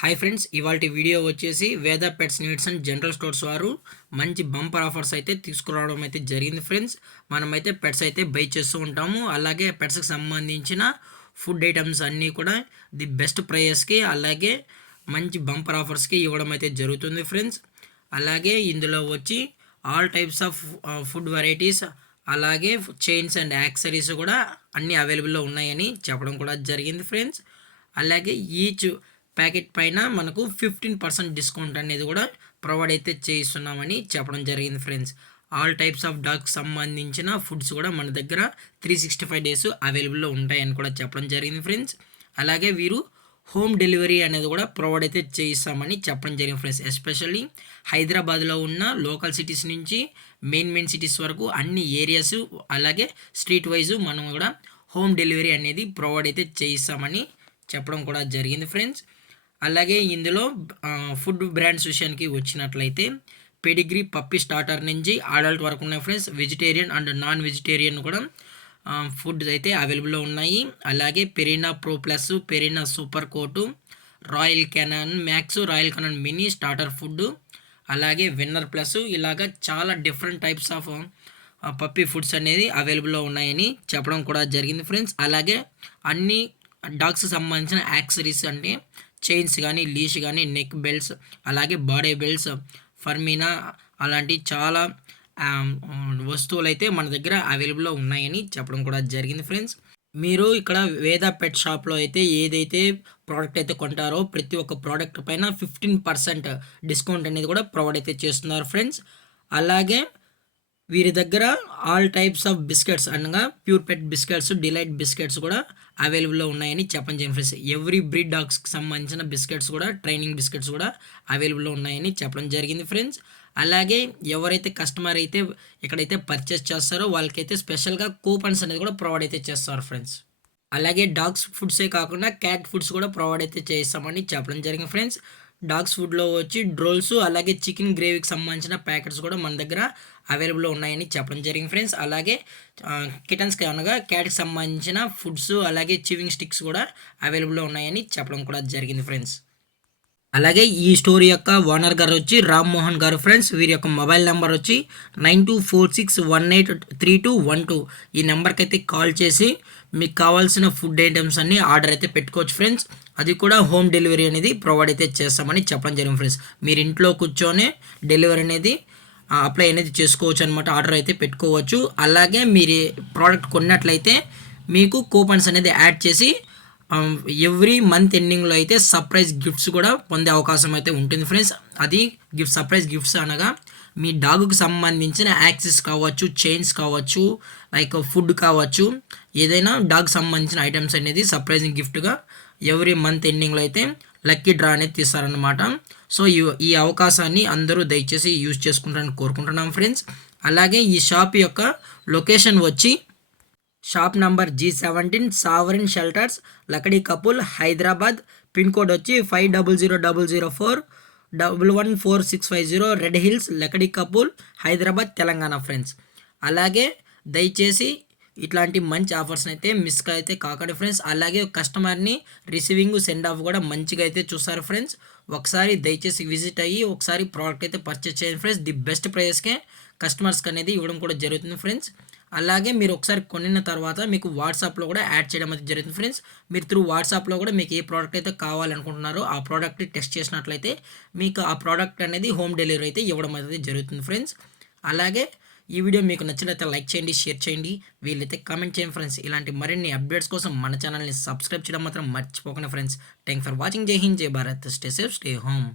Hi friends, ఇవాల్టి video వచ్చేసి వేద pets needs and general stores వారు మంచి బంపర్ ఆఫర్స్ అయితే తీసుకురావడం అయితే జరిగింది ఫ్రెండ్స్. మనమైతే పెట్స్ అయితే బై చేస్తూ ఉంటాము. అలాగే పెట్స్కి సంబంధించిన ఫుడ్ ఐటమ్స్ అన్నీ కూడా ది బెస్ట్ ప్రైస్కి అలాగే మంచి బంపర్ ఆఫర్స్కి ఇవ్వడం అయితే జరుగుతుంది ఫ్రెండ్స్. అలాగే ఇందులో వచ్చి all types of food varieties అలాగే చైన్స్ అండ్ యాక్సరీస్ కూడా అన్నీ అవైలబుల్లో ఉన్నాయని చెప్పడం కూడా జరిగింది ఫ్రెండ్స్. అలాగే ఈచ్ ప్యాకెట్ పైన మనకు 15% డిస్కౌంట్ అనేది కూడా ప్రొవైడ్ అయితే చేయిస్తున్నామని చెప్పడం జరిగింది ఫ్రెండ్స్. ఆల్ టైప్స్ ఆఫ్ డాగ్కి సంబంధించిన ఫుడ్స్ కూడా మన దగ్గర 365 డేస్ అవైలబుల్లో ఉంటాయని కూడా చెప్పడం జరిగింది ఫ్రెండ్స్. అలాగే వీరు హోమ్ డెలివరీ అనేది కూడా ప్రొవైడ్ అయితే చేయిస్తామని చెప్పడం జరిగింది ఫ్రెండ్స్. ఎస్పెషల్లీ హైదరాబాద్లో ఉన్న లోకల్ సిటీస్ నుంచి మెయిన్ సిటీస్ వరకు అన్ని ఏరియాస్ అలాగే స్ట్రీట్ వైజు మనం కూడా హోమ్ డెలివరీ అనేది ప్రొవైడ్ అయితే చేయిస్తామని చెప్పడం కూడా జరిగింది ఫ్రెండ్స్. అలాగే ఇందులో ఫుడ్ బ్రాండ్స్ విషయానికి వచ్చినట్లయితే పెడిగ్రీ పప్పీ స్టార్టర్ నుంచి అడల్ట్ వరకు ఉన్నాయి friends. Vegetarian and non vegetarian కూడా ఫుడ్ అయితే అవైలబుల్లో ఉన్నాయి. అలాగే Purina pro plus, Purina super coat, Royal Canin max, Royal Canin mini starter food, అలాగే విన్నర్ ప్లస్, ఇలాగా చాలా different types of puppy foods అనేది అవైలబుల్లో ఉన్నాయని చెప్పడం కూడా జరిగింది ఫ్రెండ్స్. అలాగే అన్ని డాగ్స్కి సంబంధించిన యాక్సరీస్ అంటే చైన్స్ కానీ, లీష్ కానీ, నెక్ బెల్ట్స్, అలాగే బాడీ బెల్ట్స్, ఫర్మినా అలాంటి చాలా వస్తువులు అయితే మన దగ్గర అవైలబుల్లో ఉన్నాయని చెప్పడం కూడా జరిగింది ఫ్రెండ్స్. మీరు ఇక్కడ వేద పెట్ షాప్లో అయితే ఏదైతే ప్రోడక్ట్ అయితే కొంటారో ప్రతి ఒక్క ప్రోడక్ట్ పైన 15% డిస్కౌంట్ అనేది కూడా ప్రొవైడ్ అయితే చేస్తున్నారు ఫ్రెండ్స్. అలాగే వీరి దగ్గర ఆల్ టైప్స్ ఆఫ్ బిస్కెట్స్ అనగా ప్యూర్ పెట్ బిస్కెట్స్, డిలైట్ బిస్కెట్స్ కూడా అవైలబుల్లో ఉన్నాయని చెప్పండి ఫ్రెండ్స్. ఎవ్రీ బ్రీడ్ డాగ్స్కి సంబంధించిన బిస్కెట్స్ కూడా, ట్రైనింగ్ బిస్కెట్స్ కూడా అవైలబుల్లో ఉన్నాయని చెప్పడం జరిగింది ఫ్రెండ్స్. అలాగే ఎవరైతే కస్టమర్ అయితే ఇక్కడైతే పర్చేస్ చేస్తారో వాళ్ళకైతే స్పెషల్గా కూపన్స్ అనేది కూడా ప్రొవైడ్ అయితే చేస్తారు ఫ్రెండ్స్. అలాగే డాగ్స్ ఫుడ్సే కాకుండా క్యాట్ ఫుడ్స్ కూడా ప్రొవైడ్ అయితే చేస్తామని చెప్పడం జరిగింది ఫ్రెండ్స్. డాగ్స్ ఫుడ్లో వచ్చి డ్రోల్స్ అలాగే చికెన్ గ్రేవీకి సంబంధించిన ప్యాకెట్స్ కూడా మన దగ్గర అవైలబుల్లో ఉన్నాయని చెప్పడం జరిగింది ఫ్రెండ్స్. అలాగే కిటన్స్కి అనగా క్యాట్కి సంబంధించిన ఫుడ్స్ అలాగే చివింగ్ స్టిక్స్ కూడా అవైలబుల్లో ఉన్నాయని చెప్పడం కూడా జరిగింది ఫ్రెండ్స్. అలాగే ఈ స్టోర్ యొక్క ఓనర్ గారు వచ్చి రామ్మోహన్ గారు ఫ్రెండ్స్. వీరి యొక్క మొబైల్ నెంబర్ వచ్చి 9246183212. ఈ నెంబర్కి అయితే కాల్ చేసి మీకు కావాల్సిన ఫుడ్ ఐటమ్స్ అన్ని ఆర్డర్ అయితే పెట్టుకోవచ్చు ఫ్రెండ్స్. అది కూడా హోమ్ డెలివరీ అనేది ప్రొవైడ్ అయితే చేస్తామని చెప్పడం జరిగింది ఫ్రెండ్స్. మీరు ఇంట్లో కూర్చొని డెలివరీ అనేది అప్లై అనేది చేసుకోవచ్చు అనమాట, ఆర్డర్ అయితే పెట్టుకోవచ్చు. అలాగే మీరు ప్రోడక్ట్ కొన్నట్లయితే మీకు కూపన్స్ అనేది యాడ్ చేసి ఎవ్రీ మంత్ ఎండింగ్లో అయితే సర్ప్రైజ్ గిఫ్ట్స్ కూడా పొందే అవకాశం అయితే ఉంటుంది ఫ్రెండ్స్. అది సర్ప్రైజ్ గిఫ్ట్స్ అనగా మీ డాగ్కి సంబంధించిన యాక్సెస్ కావచ్చు, చైన్స్ కావచ్చు, లైక్ ఫుడ్ కావచ్చు, ఏదైనా డాగ్ సంబంధించిన ఐటమ్స్ అనేది సర్ప్రైజింగ్ గిఫ్ట్గా ఎవ్రీ మంత్ ఎండింగ్లో అయితే లక్కీ డ్రా అనేది తీస్తారనమాట. సో ఈ అవకాశాన్ని అందరూ దయచేసి యూజ్ చేసుకుంటారని కోరుకుంటున్నాం ఫ్రెండ్స్. అలాగే ఈ షాప్ యొక్క లొకేషన్ వచ్చి shop number G17 Sovereign Shelters, Lakdikapul, Hyderabad. Pin code వచ్చి 500004 114650, Red Hills, Lakdikapul, Hyderabad, Telangana friends. అలాగే దయచేసి ఇట్లాంటి మంచి ఆఫర్స్ని అయితే మిస్ అయితే కాకండి ఫ్రెండ్స్. అలాగే కస్టమర్ని రిసీవింగ్ సెండ్ ఆఫ్ కూడా మంచిగా అయితే చూస్తారు ఫ్రెండ్స్. ఒకసారి దయచేసి విజిట్ అయ్యి ఒకసారి ప్రోడక్ట్ అయితే పర్చేస్ చేయండి ఫ్రెండ్స్. ది బెస్ట్ ప్రైస్కే కస్టమర్స్కి అనేది ఇవ్వడం కూడా జరుగుతుంది ఫ్రెండ్స్. అలాగే మీరు ఒకసారి కొనిన తర్వాత మీకు వాట్సాప్లో కూడా యాడ్ చేయడం అయితే జరుగుతుంది ఫ్రెండ్స్. మీరు త్రూ వాట్సాప్లో కూడా మీకు ఏ ప్రోడక్ట్ అయితే కావాలనుకుంటున్నారో ఆ ప్రోడక్ట్ని టెస్ట్ చేసినట్లయితే మీకు ఆ ప్రోడక్ట్ అనేది హోమ్ డెలివరీ అయితే ఇవ్వడం అయితే జరుగుతుంది ఫ్రెండ్స్. అలాగే ఈ వీడియో మీకు నచ్చినట్లయితే లైక్ చేయండి, షేర్ చేయండి, వీళ్ళైతే కామెంట్ చేయండి ఫ్రెండ్స్. ఇలాంటి మరిన్ని అప్డేట్స్ కోసం మన ఛానల్ని సబ్స్క్రైబ్ చేయడం మాత్రం మర్చిపోకండి ఫ్రెండ్స్. Thank for watching. జై హింద్, జై Bharat. Stay safe, stay home.